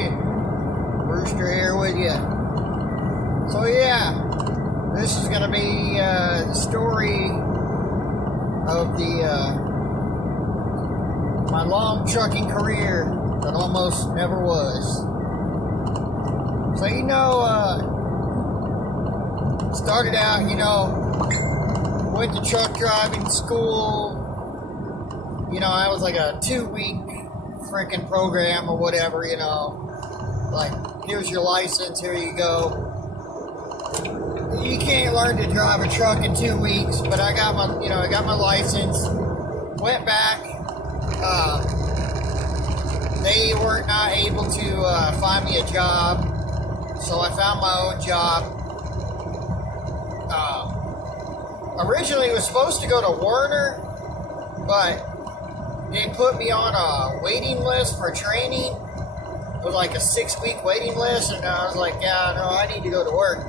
everybody. Rooster here with you. So yeah, this is gonna be the story of my long trucking career that almost never was. So started out, went to truck driving school. I was like a 2-week freaking program or whatever, like, here's your license, here you go. You can't learn to drive a truck in 2 weeks, but I got my license, went back. They were not able to find me a job, so I found my own job. Originally it was supposed to go to Werner, but they put me on a waiting list for training. It was like a 6-week waiting list, and I was like, yeah, no, I need to go to work,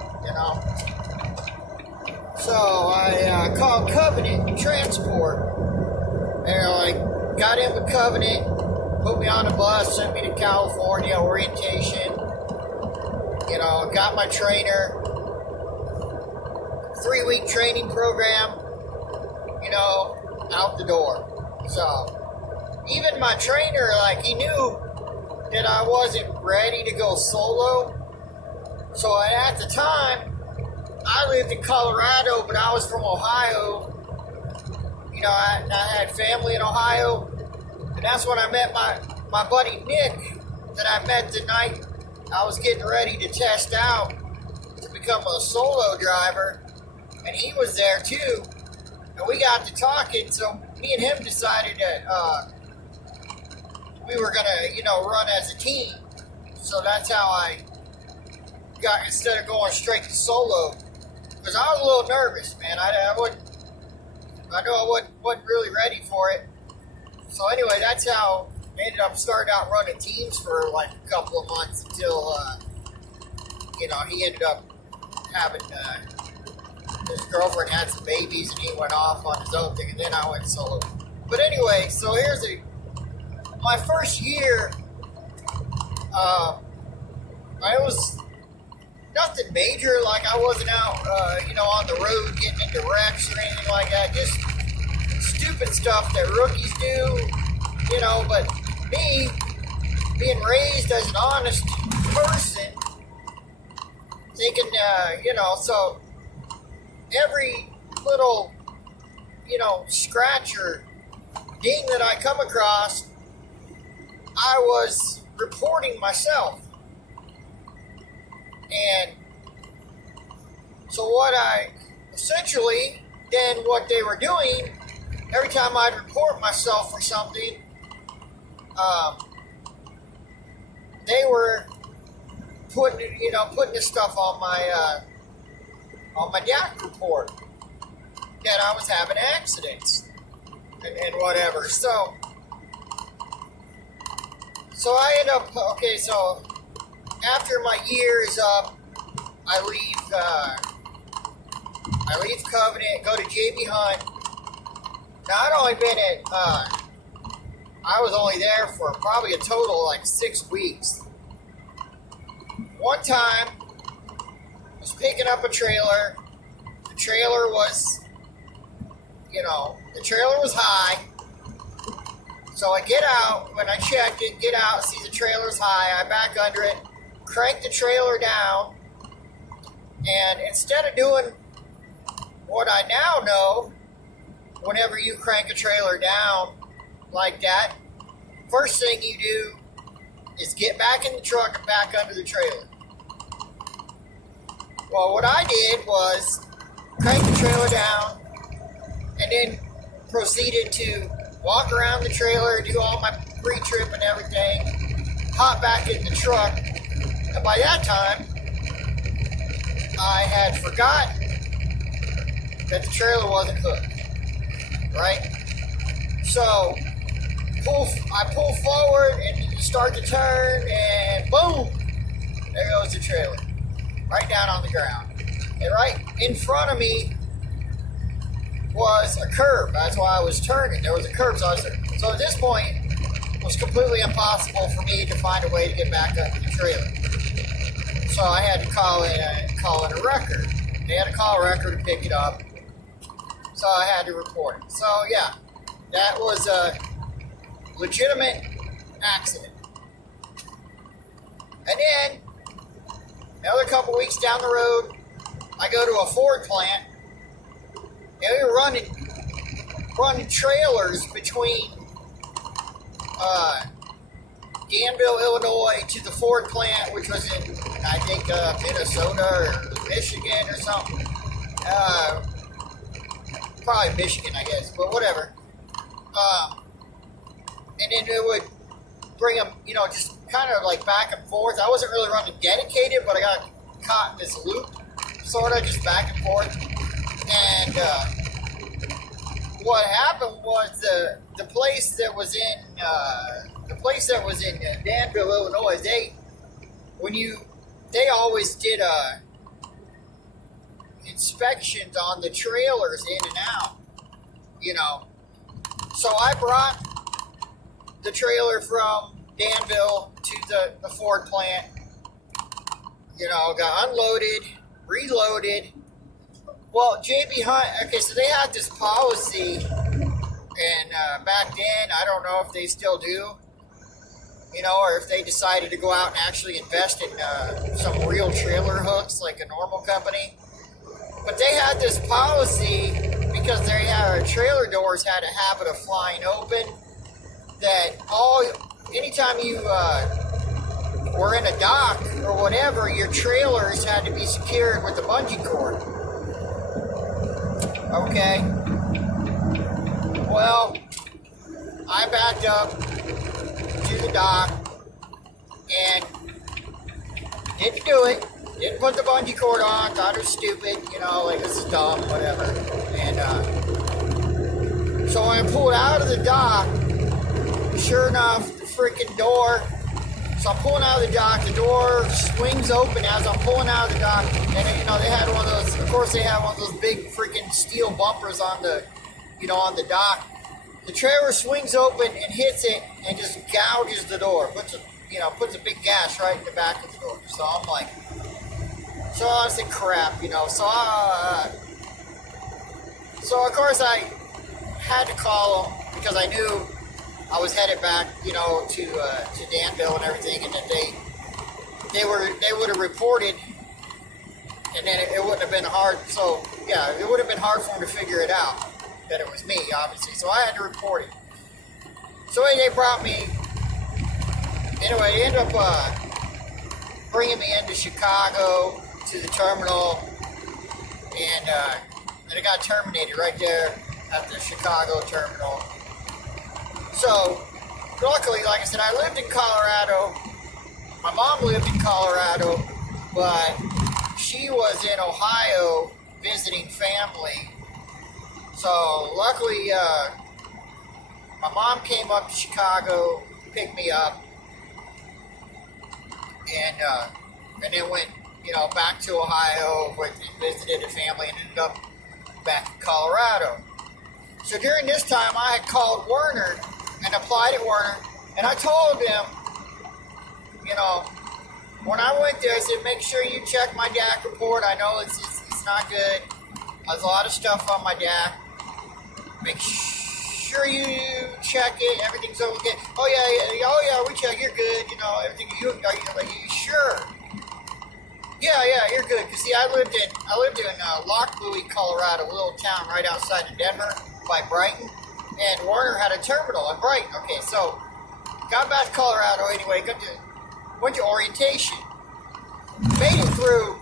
So I called Covenant Transport, and I got in with Covenant, put me on a bus, sent me to California, orientation, got my trainer, 3-week training program, out the door. So, even my trainer, he knew that I wasn't ready to go solo. So at the time, I lived in Colorado, but I was from Ohio. I had family in Ohio, and that's when I met my buddy Nick, that I met the night I was getting ready to test out to become a solo driver, and he was there too, and we got to talking, so me and him decided that we were gonna, run as a team. So that's how I got, instead of going straight to solo, because I was a little nervous, man. I wasn't really ready for it. So anyway, that's how I ended up starting out running teams for like a couple of months until, he ended up having, his girlfriend had some babies and he went off on his own thing, and then I went solo. But anyway, so here's my first year, it was nothing major, like I wasn't out, on the road getting into wrecks or anything like that, just stupid stuff that rookies do, but me, being raised as an honest person, thinking, so every little, scratch or ding that I come across, I was reporting myself. And so what they were doing, every time I'd report myself for something, they were putting this stuff on my DAC report, that I was having accidents and whatever. So I end up, so after my year is up, I leave Covenant, go to JB Hunt. Now I'd only been I was only there for probably a total of like 6 weeks. One time, I was picking up a trailer. The trailer was, high. So I get out, when I checked it, see the trailer's high, I back under it, crank the trailer down, and instead of doing what I now know, whenever you crank a trailer down like that, first thing you do is get back in the truck and back under the trailer. Well, what I did was crank the trailer down and then proceeded to walk around the trailer, do all my pre-trip and everything, hop back in the truck, and by that time, I had forgotten that the trailer wasn't hooked, right? So, I pull forward and start to turn, and boom, there goes the trailer, right down on the ground. And right in front of me was a curb. That's why I was turning. There was a curb. So at this point, was completely impossible for me to find a way to get back up to the trailer. So I had to call in a wrecker. They had to call a wrecker to pick it up. So I had to report it. So yeah, that was a legitimate accident. And then another couple weeks down the road, I go to a Ford plant, and we were running trailers between Danville, Illinois, to the Ford plant, which was in, I think, Minnesota or Michigan or something. Probably Michigan, I guess, but whatever. And then it would bring them, just kind of like back and forth. I wasn't really running dedicated, but I got caught in this loop, sort of just back and forth. And what happened was the place that was in Danville, Illinois. They always did inspections on the trailers in and out, So I brought the trailer from Danville to the Ford plant. Got unloaded, reloaded. Well, JB Hunt, okay, so they had this policy, and back then, I don't know if they still do, or if they decided to go out and actually invest in some real trailer hooks like a normal company. But they had this policy because their trailer doors had a habit of flying open, that anytime you were in a dock or whatever, your trailers had to be secured with a bungee cord. Okay. Well, I backed up to the dock and didn't do it. Didn't put the bungee cord on. Thought it was stupid. This is dumb, whatever. And so I pulled out of the dock. Sure enough, the freaking door. So I'm pulling out of the dock. The door swings open as I'm pulling out of the dock. And they had one of those. Of course, they had one of those big freaking steel bumpers on the, on the dock. The trailer swings open and hits it and just gouges the door. Puts a big gash right in the back of the door. So I'm like, so I said, crap, So of course I had to call them because I knew I was headed back, to Danville and everything, and that they would have reported, and then it wouldn't have been hard. So yeah, it would have been hard for them to figure it out that it was me, obviously. So I had to report it. So they brought me. Anyway, they ended up bringing me into Chicago to the terminal, and I got terminated right there at the Chicago terminal. So, luckily, like I said, I lived in Colorado. My mom lived in Colorado, but she was in Ohio visiting family. So, luckily, my mom came up to Chicago, picked me up, and then went, back to Ohio, went and visited a family, and ended up back in Colorado. So during this time, I had called Werner and applied at Werner, and I told him, when I went there, I said, make sure you check my DAC report. I know it's not good. There's a lot of stuff on my DAC. Make sure you check it. Everything's okay. Oh yeah, we check. You're good. Everything. Are you sure? Yeah, you're good. Cause see, I lived in Loch Louis, Colorado, a little town right outside of Denver by Brighton, and Werner had a terminal in Brighton. Okay, so got back to Colorado anyway. Went to orientation. Made it through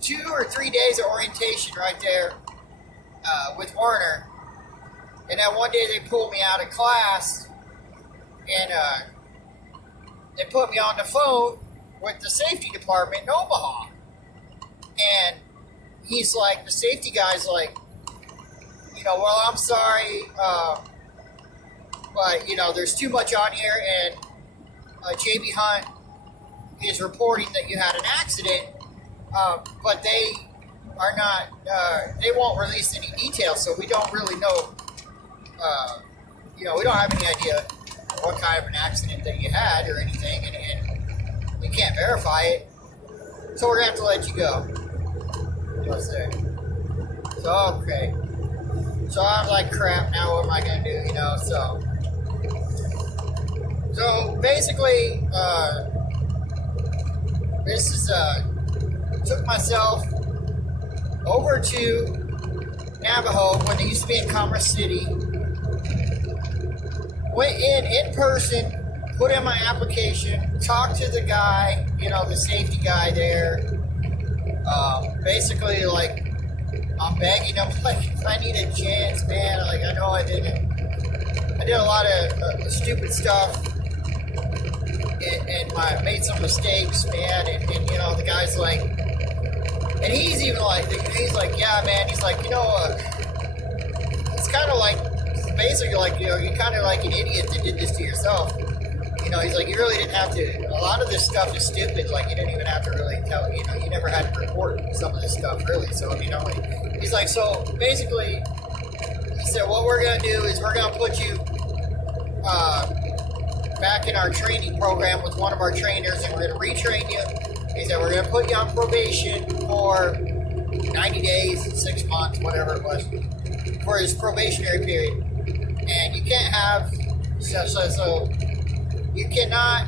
2 or 3 days of orientation right there with Werner, and then one day they pulled me out of class, and they put me on the phone with the safety department in Omaha. And he's like, the safety guy's like, well, I'm sorry, but, there's too much on here, and JB Hunt is reporting that you had an accident, but they are not, they won't release any details, so we don't really know, we don't have any idea what kind of an accident that you had or anything, and we can't verify it. So we're gonna have to let you go. What's there? So okay. So I was like, crap. Now what am I gonna do? You know. So basically, this is took myself over to Navajo when they used to be in Commerce City. Went in person, put in my application, talked to the guy, you know, the safety guy there. Basically, like, I'm begging him, like, if I need a chance, man. Like, I know I did a lot of stupid stuff, and I made some mistakes, man. And you know, the guy's like, and he's even like, he's like, yeah, man. He's like, you know, it's kind of like, basically like, you know, you're kind of like an idiot that did this to yourself. You know, he's like, you really didn't have to. A lot of this stuff is stupid. Like, you didn't even have to really tell. You know, you never had to report some of this stuff, really. So, you know, he's like, so basically, he said, what we're gonna do is we're gonna put you back in our training program with one of our trainers, and we're gonna retrain you. He said, we're gonna put you on probation for 90 days, 6 months, whatever it was, for his probationary period. And you can't have so you cannot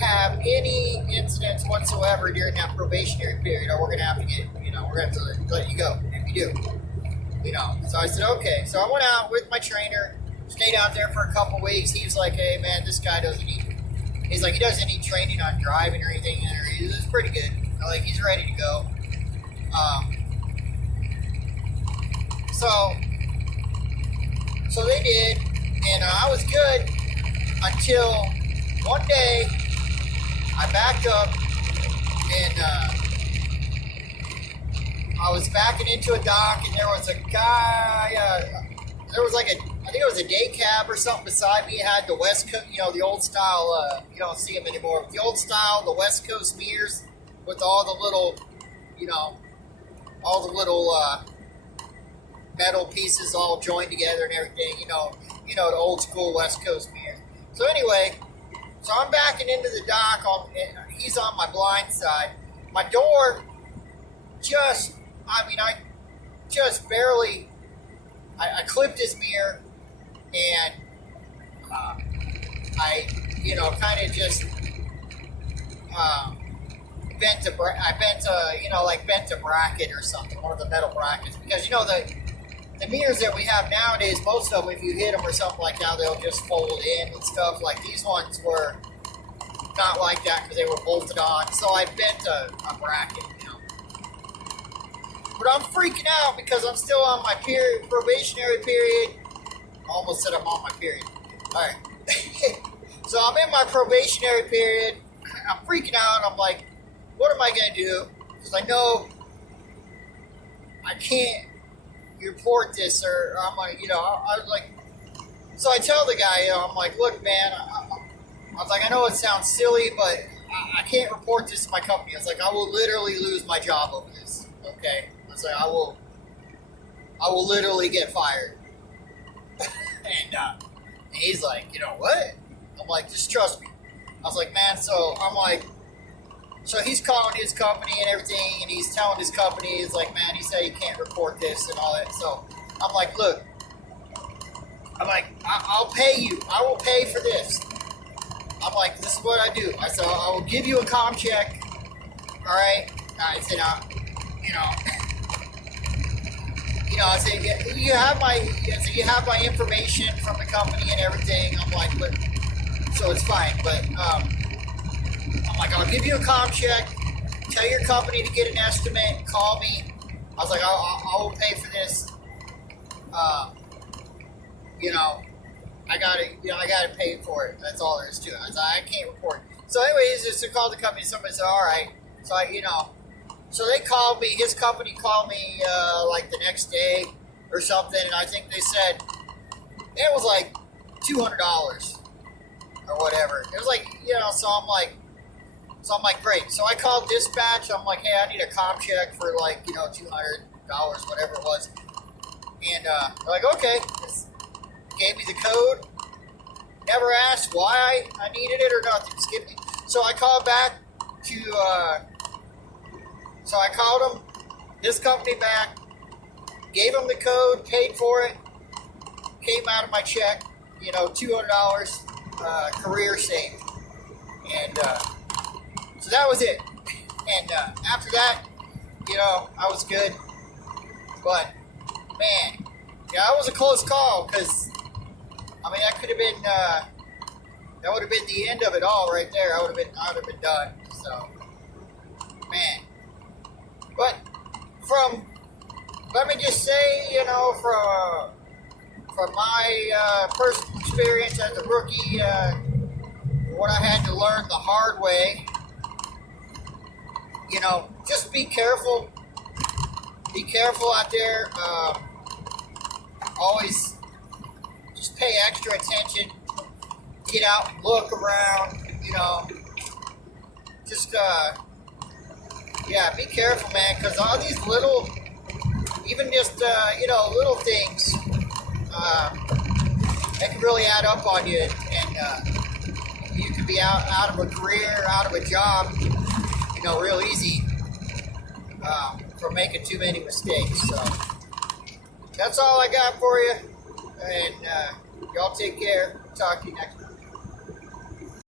have any incidents whatsoever during that probationary period, or we're gonna have to get, you know, we're gonna have to let you go if you do. You know. So I said, okay. So I went out with my trainer, stayed out there for a couple weeks. He was like, hey man, this guy doesn't need, he's like, he doesn't need training on driving or anything. It was pretty good. Like, he's ready to go. So they did, and I was good until one day I backed up, and I was backing into a dock, and there was a guy, there was like I think it was a day cab or something beside me. It had the West Coast, you know, the old style, you don't see them anymore, but the old style, the West Coast mirrors with all the little, you know, all the little metal pieces all joined together and everything, you know, the old school West Coast mirror. So anyway, so I'm backing into the dock, he's on my blind side. My door I just barely, I clipped his mirror, and I, you know, kind of just bent a bracket or something, one of the metal brackets, because, you know, the mirrors that we have nowadays, most of them, if you hit them or something like that, they'll just fold in and stuff. Like, these ones were not like that because they were bolted on. So I bent a bracket, you know. But I'm freaking out because I'm still on my probationary period. I almost said I'm on my period. All right. So I'm in my probationary period. I'm freaking out. I'm like, what am I going to do? Because I know I can't report this, or I'm like, you know, I was like, so I tell the guy, you know, I'm like, look, man, I was like, I know it sounds silly, but I can't report this to my company. I was like, I will literally lose my job over this. Okay, I was like, I will literally get fired. and he's like, you know what? I'm like, just trust me. I was like, man, so I'm like, so he's calling his company and everything, and he's telling his company, it's like, man, he said he can't report this and all that. So I'm like, look, I'm like, I'll pay you. I will pay for this. I'm like, this is what I do. I said, I will give you a comm check. All right. I said, you know, I said, you have my information from the company and everything. I'm like, but so it's fine. But I'm like, I'll give you a comm check. Tell your company to get an estimate. Call me. I was like, I will pay for this. You know, I gotta pay for it. That's all there is to it. I was like, I can't report. So anyways, just to call the company, somebody said, all right. So so they called me, his company called me, like the next day or something. And I think they said it was like $200 or whatever. It was like, you know, so I'm like, great. So I called dispatch. I'm like, hey, I need a comm check for like, you know, $200, whatever it was. And they're like, okay. Gave me the code. never asked why I needed it or nothing. Skip me. So I called back to, so I called them, this company back, gave them the code, paid for it, came out of my check, you know, $200, career saved. And so that was it. And after that, you know, I was good. But, man, yeah, that was a close call because, I mean, that could have been, that would have been the end of it all right there. I would have been done. So, man. But let me just say, you know, from my personal experience as a rookie, what I had to learn the hard way, you know, just be careful. Be careful out there. Always just pay extra attention. Get out and look around, you know. Just, yeah, be careful, man, because all these little, even just, you know, little things, they can really add up on you, and you could be out of a career, out of a job, you know, real easy, for making too many mistakes. So that's all I got for you, and y'all take care. Talk to you next time.